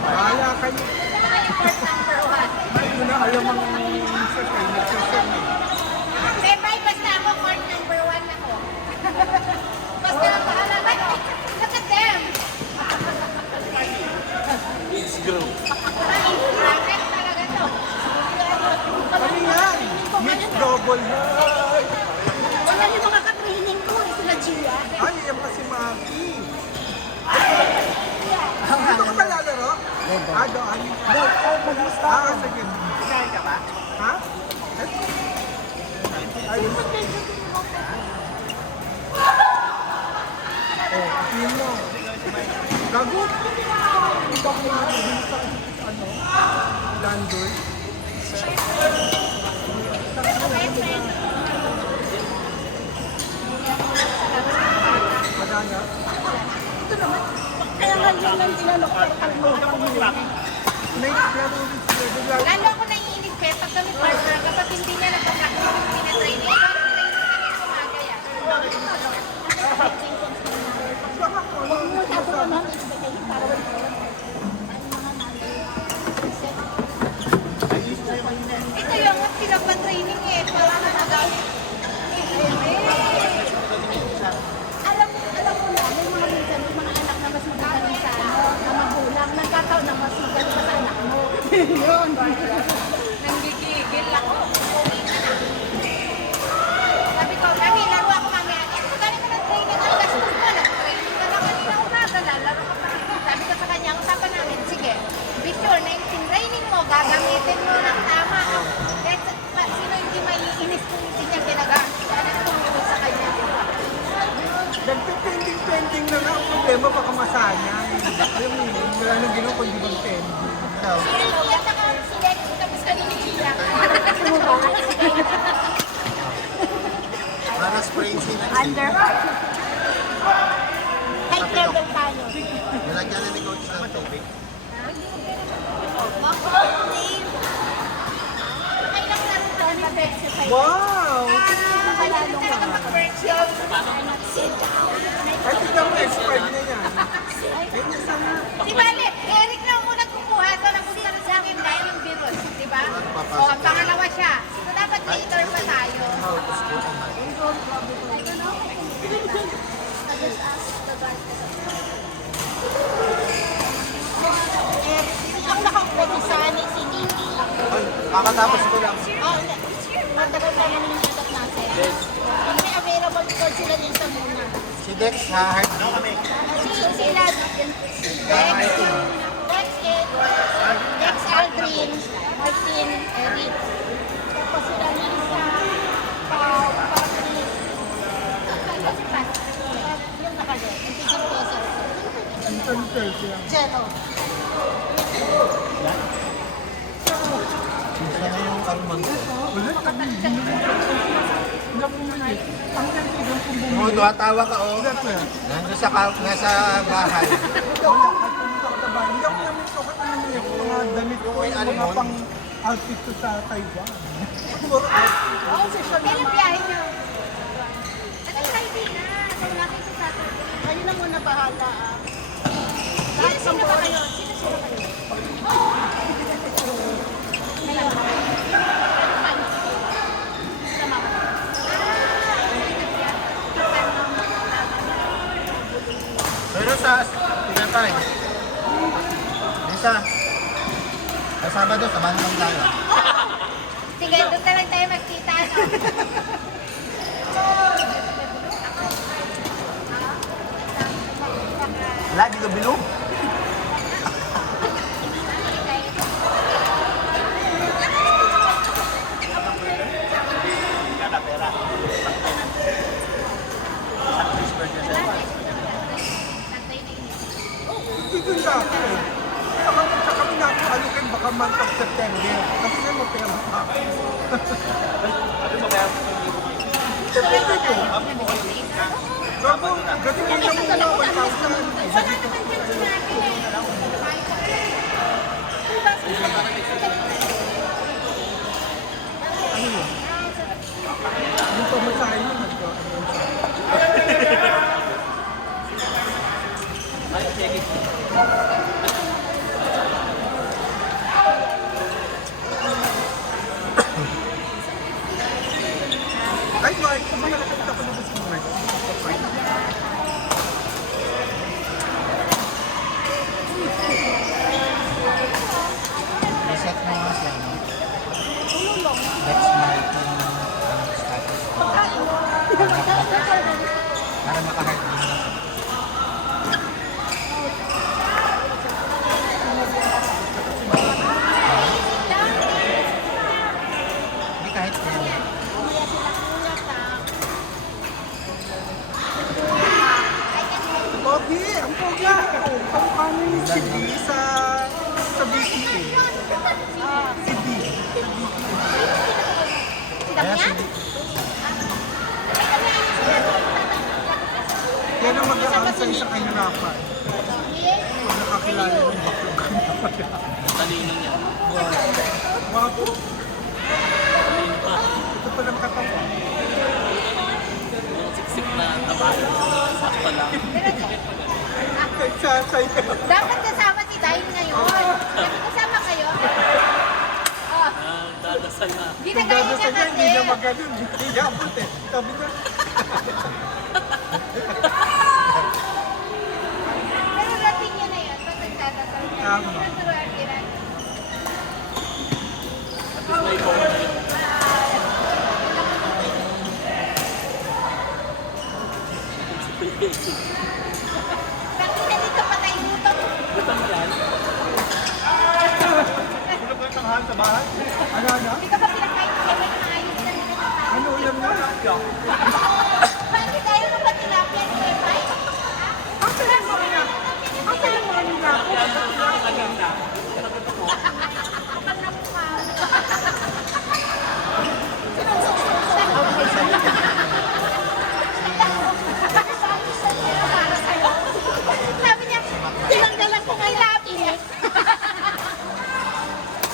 Kaya kayo. Part number 1. Hindi ko na alam ang sa kayo. Nagsasabi. Siyempre, basta ako part number 1 ako. Basta bahala ka. Look at them. It's group. Racket talaga to. Ano yan? Mix double high. Wala yung mga katraining ko. Sila Gia. Ay, yan pa si Maki. Dito ka palalaro? Ah, doon. Ah, sige. Kaya ka ba? Ha? Ayun. Oh, yun mo. Gago. Iba ko nga din sa ano? Landor. Madanya. Kaya nga yun ang tinanong ko. May klaro rin sila. Bigla. Lalo ako naiinip eh, pag kami partner, kapag hindi niya napagkakaroon ng pinatraining, ito ang training sa umaga yan. Ito yung pinagpa-training eh, para nagaw. Alam mo na, may mga minsan, may mga anak na mas magaling sa na magulang, nagkataon na mas magaling sa anak mo. Yun. Nanggigigil ako. Sabi ko, mami, laro ako mamaya. Eh, magaling ka ng training. Ang gastos ko, nag-training ka na kanina umaga. Lalaro ka pa. Sabi ko sa kanya, ang usapan namin, sige, be sure na yung training mo, gagamitin mo ng tama. Kahit sino hindi maiinis kung hindi niya ginagamit. Kaya tumulong sa kanya. Nagpipending-pending na nga ang problema, baka masana. Alam mo yun, wala nang ginawa kundi mag-pending. Daw. Kuya, saka si Lex, tapos kanina siya. Para sprain sila. Under. High level tayo. Nilagyan na ni Coach ng tubig. Kailang laro tayo mag-exercise. Wow! Kailang talaga mag-work siya. Sit down. Ay, tignan mo, expired na yan. Ay, nasama. Di ba, Eric na ang unang kumuha. Ito napunta na sa akin dahil yung virus. Di ba? O, pangalawa siya. So, dapat later pa tayo. Ang nakaupod sa amin si Niki. Ay, kakatapos ko lang. Oh, matagal tayo namin yung atat natin. May available ko sila din sa muna. Si Dex, ha-hard na kami. Sila, Dex Aldrin, Martin, Eric. Tapos sila na isa, Pao, Patrick. Yung nakagay, yung tigil peso. Internet siya. Zero. Gusto na yung karuman ko. Wala kami. Napumunit. Ang galing kung bumili. Oo, tuwatawa ka, oh. Wala pa. Nandun sa, nasa bahay. Hindi ako pumunta sa bahay. Hindi ako namin sukat na naman yung mga damit ko. Yung Yung mga alimon. pang outfit ko sa Taiwan. Puro outfit. Kailan biyahe niyo? Ano Friday na? Kaya natin sa Saturday. Kayo na muna bahala ah. Sino ba kayo? Sino kayo? Pero sa, pinatay. Lisa, sa Sabado, samahan naman tayo. Sige, doon na lang tayo magkita. Lagi ka bilog? Dito na ako eh. Sa kami na ako alukin baka month of September. Kasi nga mapera pa ako. September to. Bago, kasi nga naman na 1,000. Ano yun? Yung pamasahin mo, nagka-ano. Nagaan sa isang kahirapan. Pag nakakilala ng baklog ka na pala. Talino niya. Wapo. Talino pa. Ito pa ng katawan. Yung siksik na taba. Sakto lang. Nagsasay ka. Dapat kasama si Dahil ngayon. Dapat kasama kayo. Oh, Dadasal na. ginagaya niya Kung kasi. hindi niya magaling. Hindi niya abot eh. Sabi niya, Pero rating niya na yun. Pag nagdadasal niya. Tama. Naturuan nila. At least may phone na yun. Nakita dito patay gutom. Gusto mo yan? ano ba yung tanghal sa bahay? Ano na? Hindi ka ba pinakain ko may maayos na nila sa tao? Ano ulam niya? Bakit tayo naman tilapia ni Pepay? Ang salang mo niya. Ang salang mo niya. Kapag namukha. Sabi niya, tinanggalan ko kay Lapi.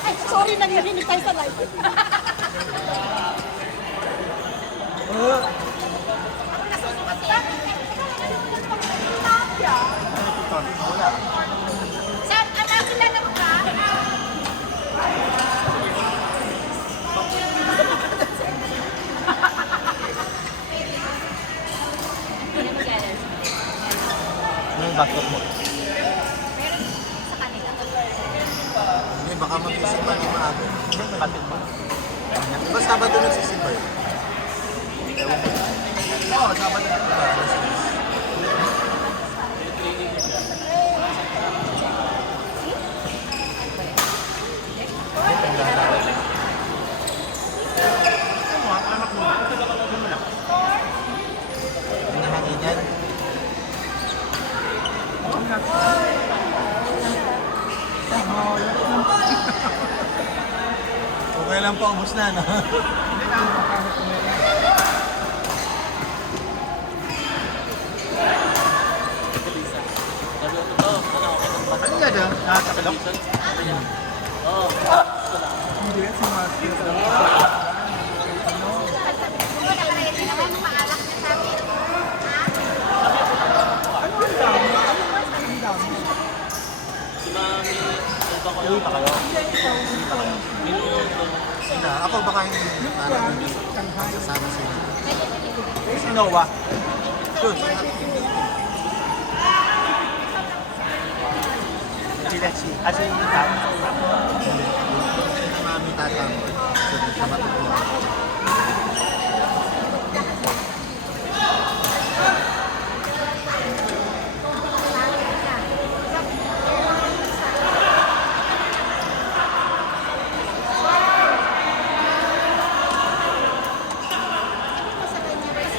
Ay, sorry, nanginginig tayo sa live. Ako nasusukat siya. Sam, anak, kilala mo ka? Ano yung backstop mo? Pero sa kanila. Hindi, baka mag-isimba ni maaga. Hindi, kapatid mo. Di ba Sabado nagsisimba yun? Ewan ko. Oo, Sabado na ba? Hinahangin yan. Okay lang po, ubos na, no? Lisa. Sabi ko, ito, ano, okay ng bata. Ano nga doon? Nakatakilok? Sabi niya, oo. Hindi, si Master. Oo, nakalagay din naman yung maalak na sabi. Ha? Ano ang dami? Ano mas ang dami? Si Mami, ano ba ko yun? Minuto. Sina? Ako baka hindi. Parang hindi. Tanghal. Sasama sila. Si Noah. Good. Sila si... Asa yung tao? Mami, tatang. Sabi sa matutulog.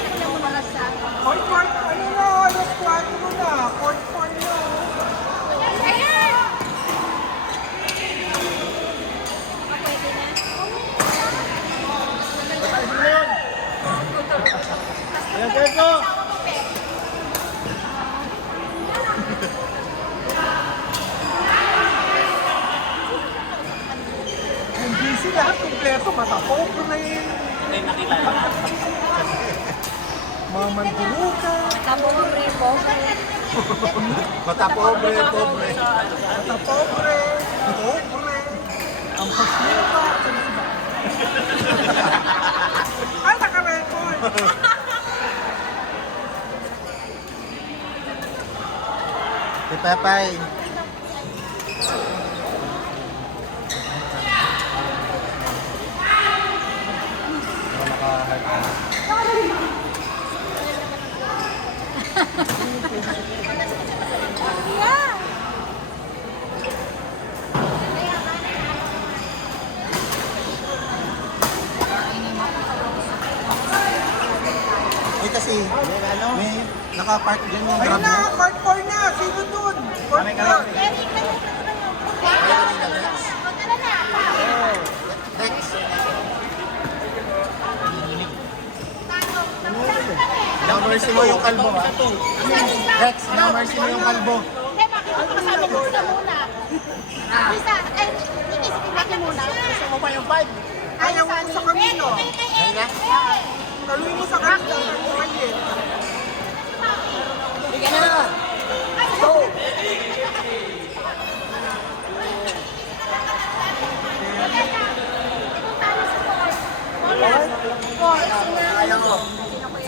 Court court, ano na? Alas 4 na. Court court na. Ayan! Ayan, Keiko! Hindi sila kompleto. Matapobre. Ay, nakilala. Mamanduruka. Kapobre po. Bata pobre, pobre. Matapobre. Pobre. Ang paslupa. Ay, naka-record. Si Pepay. Eh kasi, may naka-park dyan yung Ayun grab na, mo. court 4 na. Sino dun? Court 4. Eric, Kaya kanina, Dex. o tara na. Dex. Tanong, nagtanong kami. Number mercy mo yung kalbo, ha? Rex, mercy mo yung kalbo. Eh, bakit mo kasama mo sila muna? Isa, ay, iisipin natin muna. Gusto mo pa yung 5? Ayaw mo sa kamino. Ayun na. Taluin mo sa kamino. Ay, Bigyan na! Go! Ayaw mo.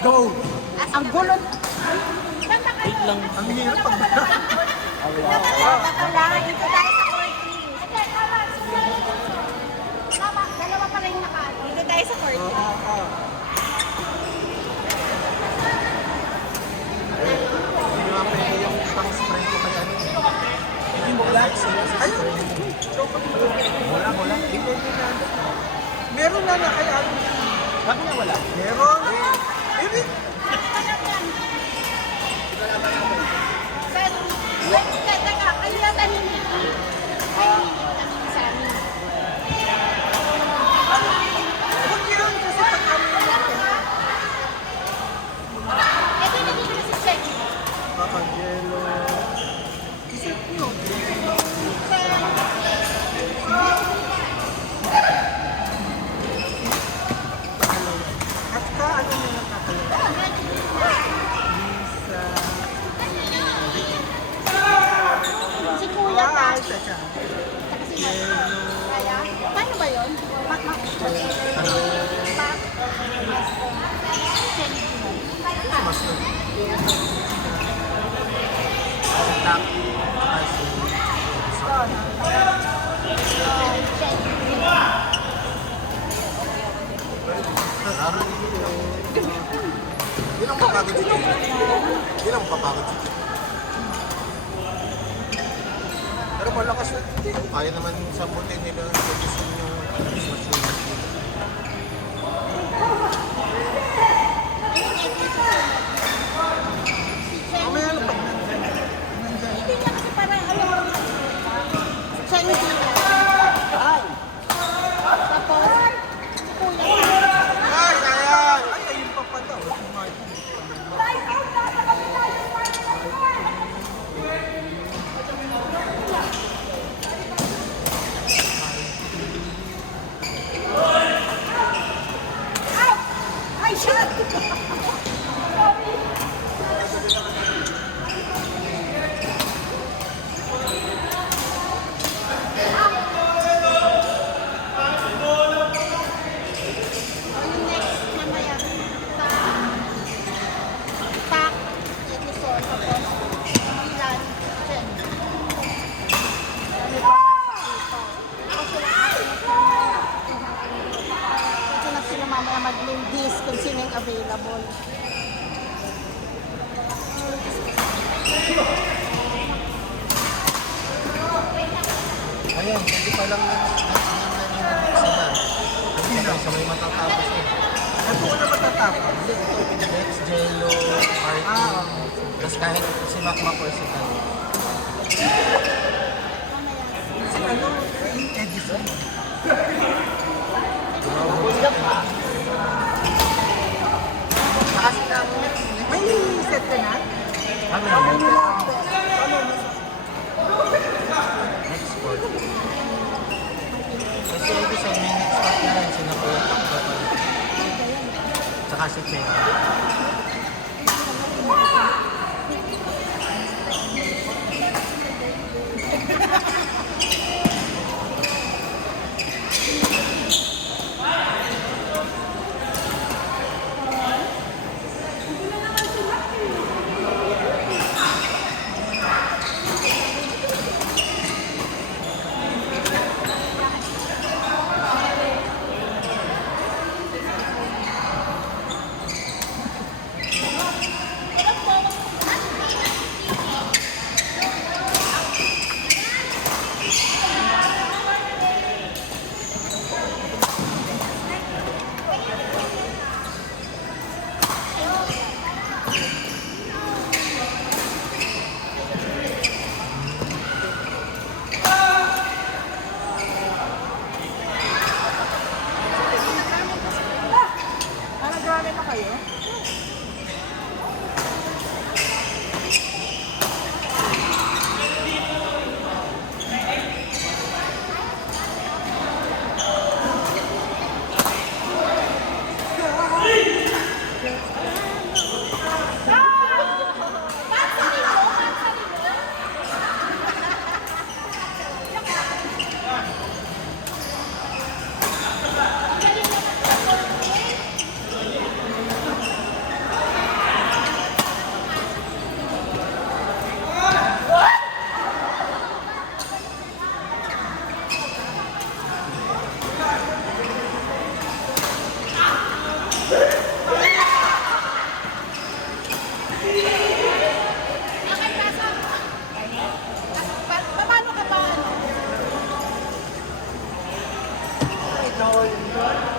Go! Ang gulo. Wait lang. Ang hirap pag Kailangan dito tayo sa court. Tama, dalawa pa rin nakaano. Dito tayo sa court. Hindi naman pwede yung pang-spray ko kay ano. Hindi mo lang. Ayun. Wala. Meron na kay ano. Sabi niya wala. Meron. Eh, Teka, kayo lang tahimik. Tahimik sa amin. huwag yan kasi pag kami Ito na dito si Check. Papagelo. Isip nyo. At ka, ano na nakakalawa? Lisa. Si Kuya ta. Ay, teka. Saka si Kaya, paano ba yun? Mas yun. Atak. Kasi. Yun ang papagod si Jay. Yun ang papagod si Jay. Pero malakas na. Kaya naman sambutin nila. Gusto nyo. Gusto nyo. Mamaya na pag Hindi niya kasi parang ano. Siya yung sila. Tapos, si Kuya ta. Ay, ayan! Ay, ayun pa pa daw. Ay, shit! Yung next mamaya. Tak. Edison. Tapos, Ilan. Jen. Ako sila atin. Ito na sila mamaya mag-ladies kung sino yung available. Ayun, hindi pa lang isa na. Hindi na. Sa may matatapos na. Ano ko na matatapos? Lex, Jello, Martin. Tapos kahit si Macmac or si Kanye. Si ano? Si Edison. Saka sila ang May set ka na? next sport. Kasi Edison may next sport na rin. Sinapulat ang kapal. Saka si Chen. Enjoy, enjoy.